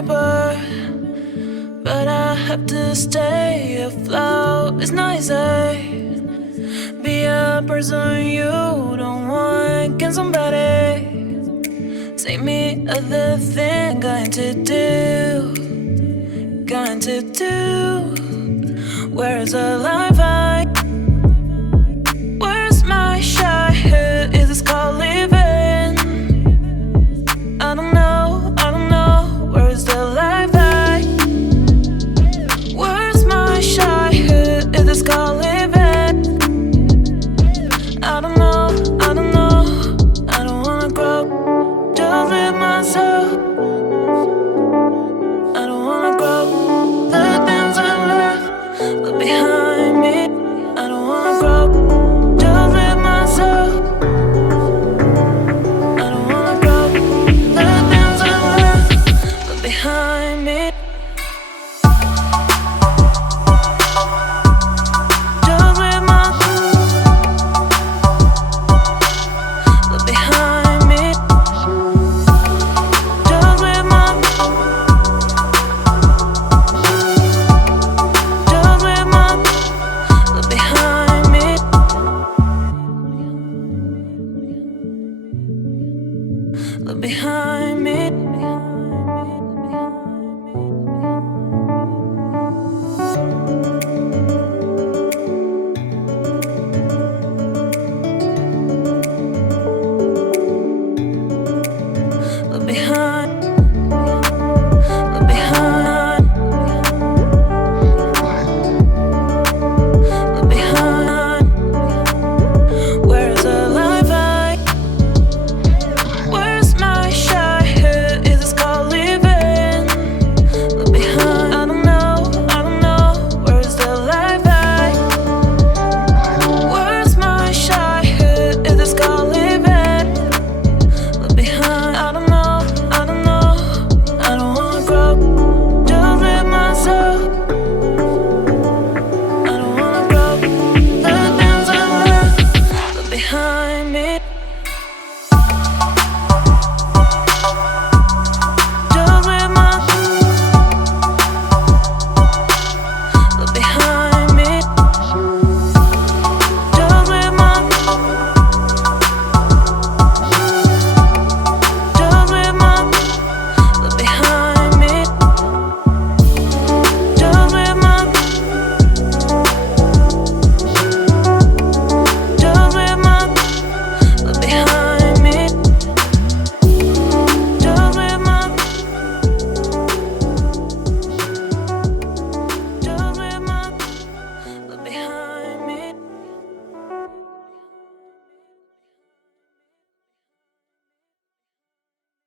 deeper, but I have to stay afloat. It's not easy. Be a person you don't want. Can somebody save me of the thing going to do? Going to do? Where's the life I? Where's my shot? Who is this called living? I don't know, I don't know. Where's the life I? Where's my shot? Who is this called living? I don't know, I don't know. I don't wanna grow, just live myself. I don't wanna grow. The things I left behind me.